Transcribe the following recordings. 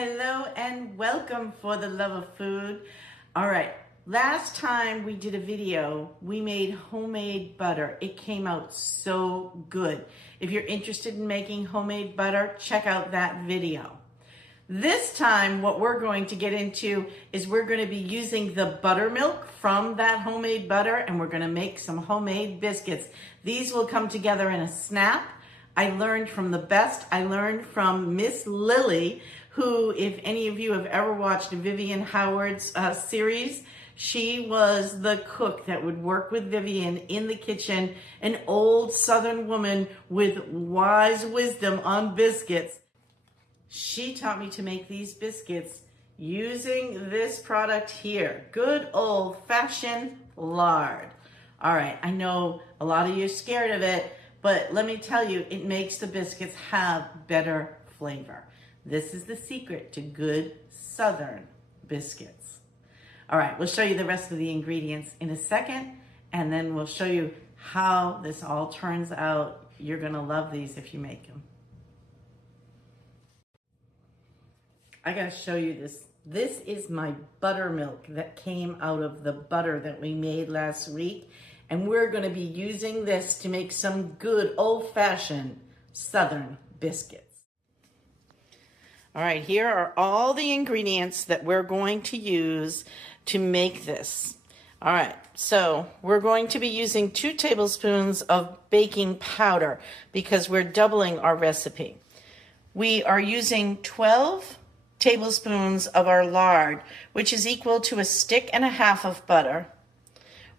Hello and welcome for the love of food. All right, last time we did a video, we made homemade butter. It came out so good. If you're interested in making homemade butter, check out that video. This time, what we're going to get into is we're going to be using the buttermilk from that homemade butter, and we're going to make some homemade biscuits. These will come together in a snap. I learned from the best. I learned from Miss Lily, who, if any of you have ever watched Vivian Howards series, she was the cook that would work with Vivian in the kitchen, an old Southern woman with wise wisdom on biscuits. She taught me to make these biscuits using this product here, good old-fashioned lard. All right, I know a lot of you are scared of it, but let me tell you, it makes the biscuits have better flavor. This is the secret to good Southern biscuits. All right, we'll show you the rest of the ingredients in a second, and then we'll show you how this all turns out. You're gonna love these if you make them. I gotta show you this. This is my buttermilk that came out of the butter that we made last week, and we're gonna be using this to make some good old-fashioned Southern biscuits. All right, here are all the ingredients that we're going to use to make this. All right, so we're going to be using 2 tablespoons of baking powder because we're doubling our recipe. We are using 12 tablespoons of our lard, which is equal to 1.5 sticks of butter.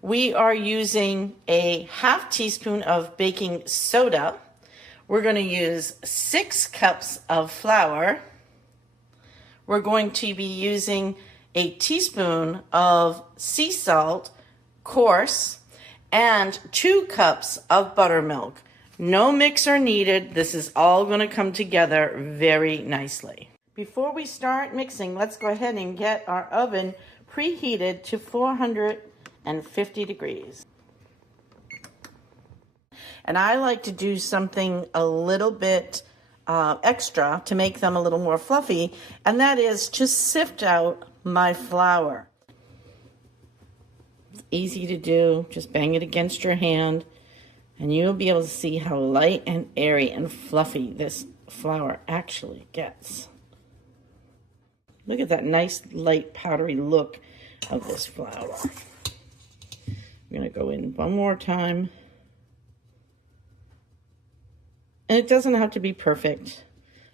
We are using a 1/2 teaspoon of baking soda. We're going to use 6 cups of flour. We're going to be using a teaspoon of sea salt, coarse, and 2 cups of buttermilk. No mixer needed. This is all going to come together very nicely. Before we start mixing, let's go ahead and get our oven preheated to 450 degrees. And I like to do something a little bit extra to make them a little more fluffy, and that is to sift out my flour. It's easy to do. Just bang it against your hand, and you'll be able to see how light and airy and fluffy this flour actually gets. Look at that nice, light, powdery look of this flour. I'm going to go in one more time. And it doesn't have to be perfect.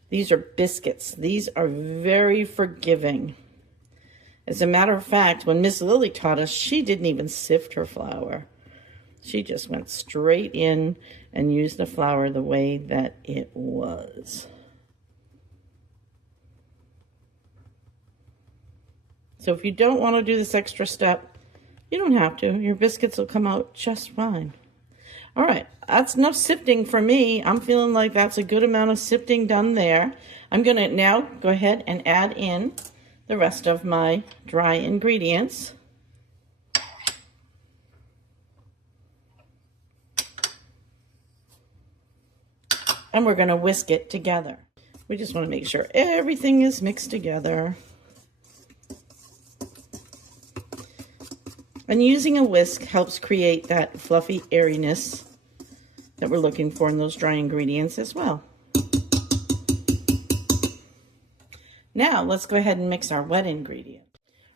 These are biscuits. These are very forgiving. As a matter of fact, when Miss Lily taught us, she didn't even sift her flour. She just went straight in and used the flour the way that it was. So if you don't want to do this extra step, you don't have to. Your biscuits will come out just fine. All right, that's enough sifting for me. I'm feeling like that's a good amount of sifting done there. I'm going to now go ahead and add in the rest of my dry ingredients. And we're going to whisk it together. We just want to make sure everything is mixed together. And using a whisk helps create that fluffy airiness that we're looking for in those dry ingredients as well. Now let's go ahead and mix our wet ingredient.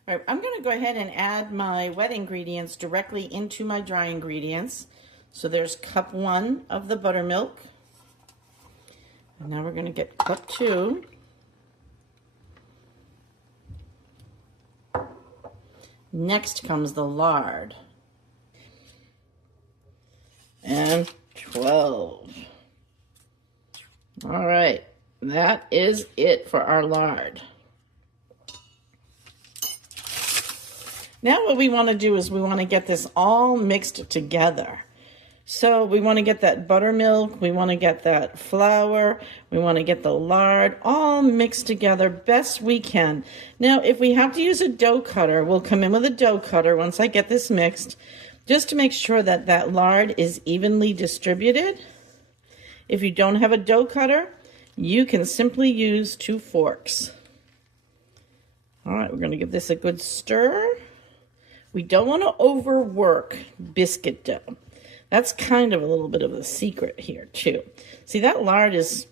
All right, I'm going to go ahead and add my wet ingredients directly into my dry ingredients. So there's cup 1 of the buttermilk. And now we're going to get cup 2. Next comes the lard. And 12. All right, that is it for our lard. Now what we want to do is we want to get this all mixed together. So we want to get that buttermilk, we want to get that flour, we want to get the lard all mixed together best we can. Now, if we have to use a dough cutter, we'll come in with a dough cutter once I get this mixed, just to make sure that that lard is evenly distributed. If you don't have a dough cutter, you can simply use 2 forks. All right, we're going to give this a good stir. We don't want to overwork biscuit dough. That's kind of a little bit of the secret here too. See, that lard is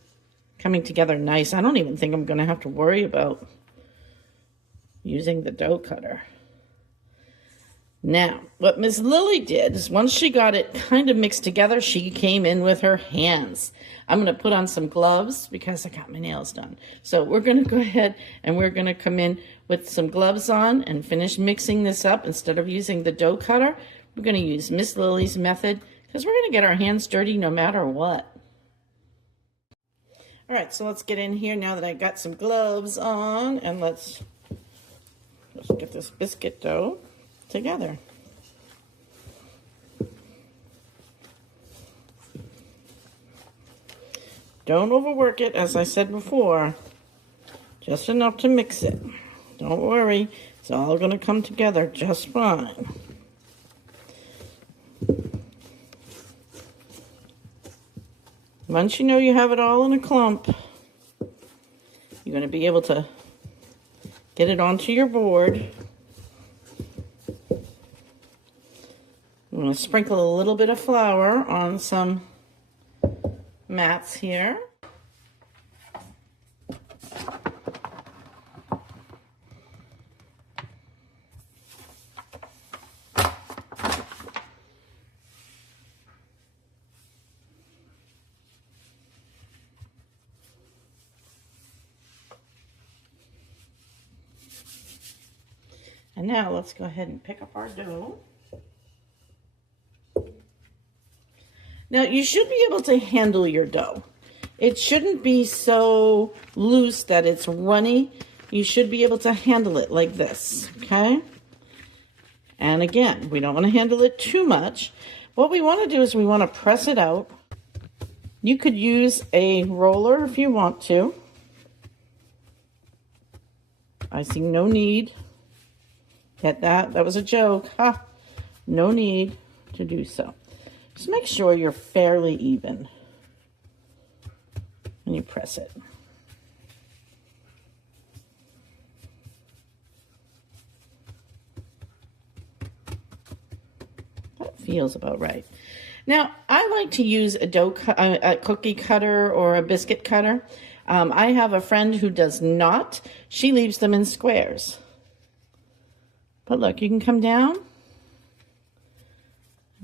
coming together nice. I don't even think I'm going to have to worry about using the dough cutter. Now, what Miss Lily did is once she got it kind of mixed together, she came in with her hands. I'm going to put on some gloves because I got my nails done. So we're going to go ahead and we're going to come in with some gloves on and finish mixing this up. Instead of using the dough cutter, we're going to use Miss Lily's method because we're going to get our hands dirty no matter what. All right, so let's get in here now that I got some gloves on, and let's get this biscuit dough together. Don't overwork it, as I said before. Just enough to mix it. Don't worry, it's all going to come together just fine. Once you know you have it all in a clump, you're going to be able to get it onto your board. I'm going to sprinkle a little bit of flour on some mats here. And now let's go ahead and pick up our dough. Now you should be able to handle your dough. It shouldn't be so loose that it's runny. You should be able to handle it like this, okay? And again, we don't want to handle it too much. What we want to do is we want to press it out. You could use a roller if you want to. I see no need. Get that? That was a joke. Ha! No need to do so. Just make sure you're fairly even when you press it. That feels about right. Now, I like to use a cookie cutter or a biscuit cutter. I have a friend who does not. She leaves them in squares. But look, you can come down and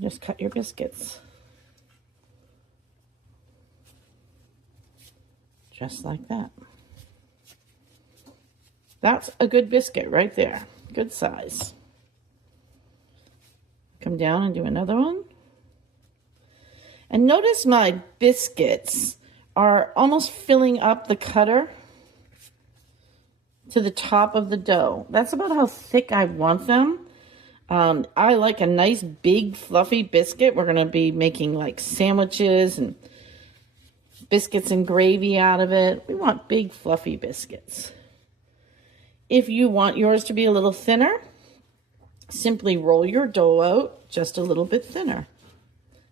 just cut your biscuits. Just like that. That's a good biscuit right there. Good size. Come down and do another one. And notice my biscuits are almost filling up the cutter to the top of the dough. That's about how thick I want them. I like a nice big fluffy biscuit. We're going to be making like sandwiches and biscuits and gravy out of it. We want big fluffy biscuits. If you want yours to be a little thinner, simply roll your dough out just a little bit thinner.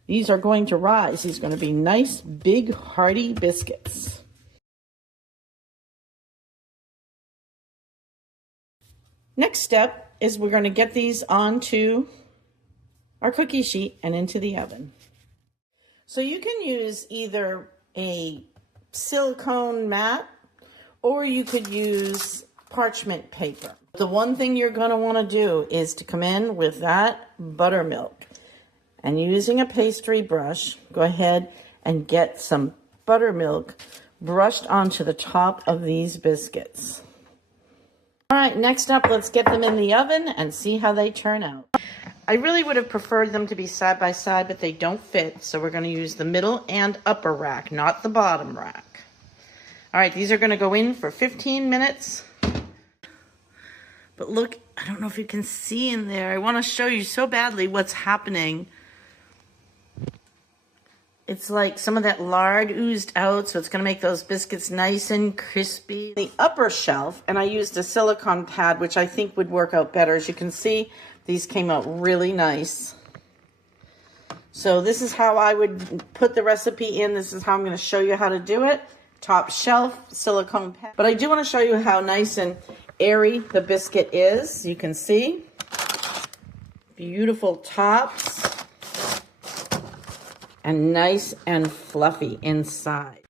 These are going to rise. These are going to be nice, big, hearty biscuits. Next step is we're going to get these onto our cookie sheet and into the oven. So you can use either a silicone mat or you could use parchment paper. The one thing you're going to want to do is to come in with that buttermilk. And using a pastry brush, go ahead and get some buttermilk brushed onto the top of these biscuits. All right, next up, let's get them in the oven and see how they turn out. I really would have preferred them to be side by side, but they don't fit. So we're going to use the middle and upper rack, not the bottom rack. All right, these are going to go in for 15 minutes. But look, I don't know if you can see in there. I want to show you so badly what's happening. It's like some of that lard oozed out, so it's going to make those biscuits nice and crispy. The upper shelf, and I used a silicone pad, which I think would work out better. As you can see, these came out really nice. So this is how I would put the recipe in. This is how I'm going to show you how to do it. Top shelf, silicone pad. But I do want to show you how nice and airy the biscuit is. You can see. Beautiful tops. And nice and fluffy inside.